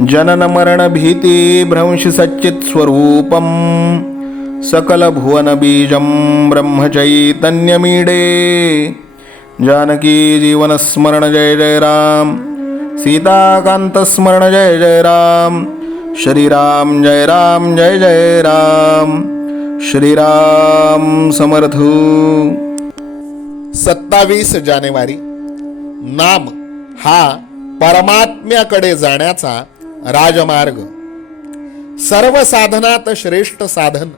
जननमरणभीतिभ्रंशसच्चित्स्वरूपं सकलभुवनबीजं ब्रह्मचैतन्यमीडे। जानकी जीवनस्मरण जय जय राम सीताकान्तस्मरण जय जय राम श्रीराम जय राम जय जय राम श्रीराम समर्थ। सत्तावीस जानेवारी. नाम हा परमात्म्याकडे जाण्याचा राजमार्ग. सर्व साधनात श्रेष्ठ साधन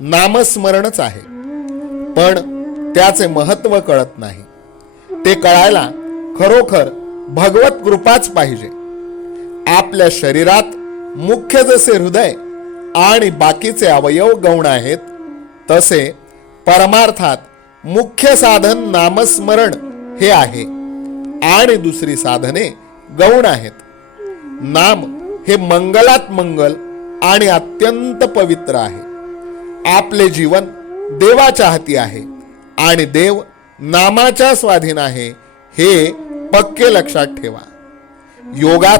नामस्मरणच आहे. पण त्याचे महत्त्व कळत नाही. ते कळायला खरोखर भगवत कृपाच पाहिजे. आपल्या शरीरात मुख्य जसे हृदय आणि बाकीचे अवयव गौण आहेत तसे परमार्थात मुख्य साधन नामस्मरण हे आहे आणि दुसरी साधने गौण आहेत. नाम हे मंगलात मंगल आणि अत्यंत पवित्र आहे. आपले जीवन देवाच्या हाती आहे आणि देव नामाच्या स्वाधीन आहे हे पक्के लक्षात ठेवा. योगात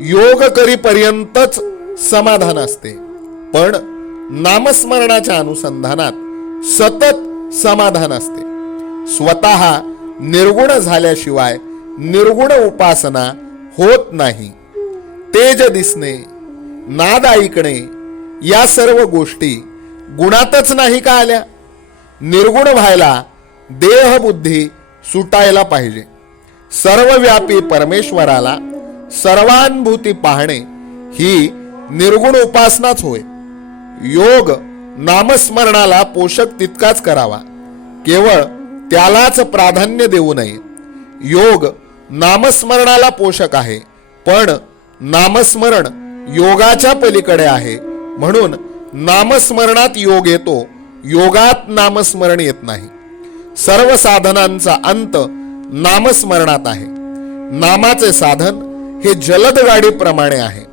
योग करीपर्यंतच समाधान असते. पण नामस्मरणाच्या अनुसंधानात सतत समाधान असते. स्वतः निर्गुण झाल्याशिवाय निर्गुण उपासना होत नाही. तेज दिसणे नाद ऐकणे या सर्व गोष्टी गुणातच नाही का आल्या? निर्गुण व्हायला देहबुद्धी सुटायला पाहिजे. सर्वव्यापी परमेश्वराला सर्वानुभूती पाहणे ही निर्गुण उपासनाच होय. योग नामस्मरणाला पोषक तितकाच करावा. केवळ त्यालाच प्राधान्य देऊ नये. योग नामस्मरणाला पोषक आहे पण नामस्मरण योगाच्या पलीकडे आहे. म्हणून नामस्मरणात योग येतो योगात नामस्मरण येत नाही. सर्व साधनांचा अंत नामस्मरणात आहे. नामाचे साधन हे जलदगाडीप्रमाणे आहे.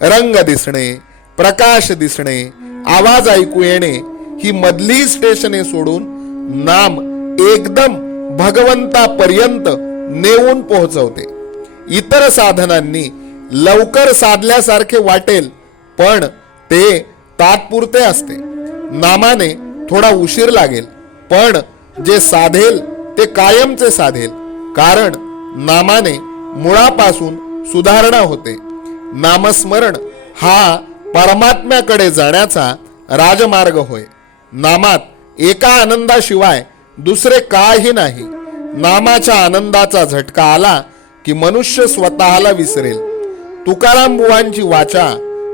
रंग दिसणे प्रकाश दिसणे आवाज ऐकू येणे ही मधली स्टेशने सोडून नाम एकदम भगवंतापर्यंत नेऊन पोहोचवते. इतर साधनांनी लवकर साधल्यासारखे वाटेल पण ते तात्पुरते असते. नामाने थोडा उशीर लागेल पण जे साधेल ते कायमचे साधेल कारण नामाने मुळापासून सुधारणा होते. नामस्मरण हा परमात्म्याकडे जाण्याचा राजमार्ग होय. नामात एका आनंदाशिवाय दुसरे काही नाही. नामाच्या आनंदाचा झटका आला की मनुष्य स्वतःला विसरेल. तुकाराम बुवांची वाचा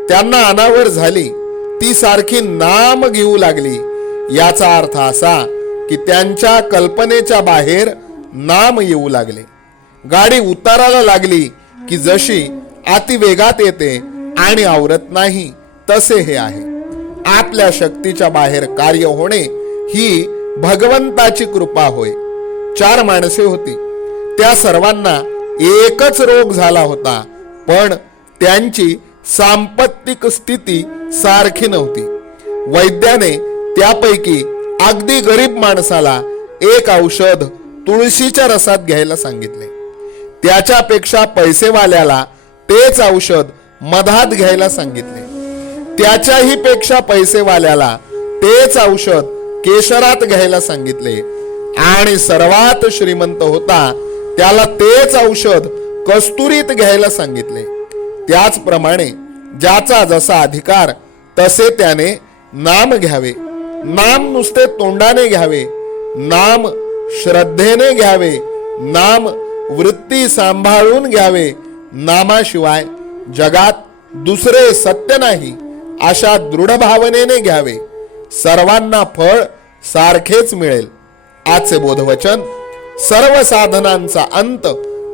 त्यांना अनावर झाली. ती सारखी नाम घेऊ लागली. याचा अर्थ असा की त्यांच्या कल्पनेच्या बाहेर नाम येऊ लागले. गाडी उताराला लागली की जशी अतिवेगात येते आणि आवरत नाही तसे हे आहे. आपल्या शक्तीच्या बाहेर कार्य होणे ही भगवंताची कृपा होय. चार माणसे होती. त्या सर्वांना एकच रोग झाला होता. पण त्यांची सांपत्तिक स्थिती सारखी नव्हती. वैद्याने त्यापैकी अगदी गरीब माणसाला एक औषध तुळशीच्या रसात घ्यायला सांगितले. त्याच्यापेक्षा पैसेवाल्याला तेच औषध मधात घ्यायला सांगितले. त्याच्याही पेक्षा पैसेवाल्याला तेच औषध केशरात घ्यायला सांगितले. आणि सर्वात श्रीमंत होता त्याला तेच औषध कस्तुरीत घ्यायला सांगितले. त्याचप्रमाणे ज्याचा जसा अधिकार तसे त्याने नाम घ्यावे. नाम नुसते तोंडाने घ्यावे. नाम श्रद्धेने घ्यावे. नाम वृत्ती सांभाळून घ्यावे. नामाशिवाय जगात दुसरे सत्य नाही अशा दृढ भावनेने घ्यावे. सर्वांना फळ सारखेच मिळेल. आजचे बोधवचन सर्व साधनांचा अंत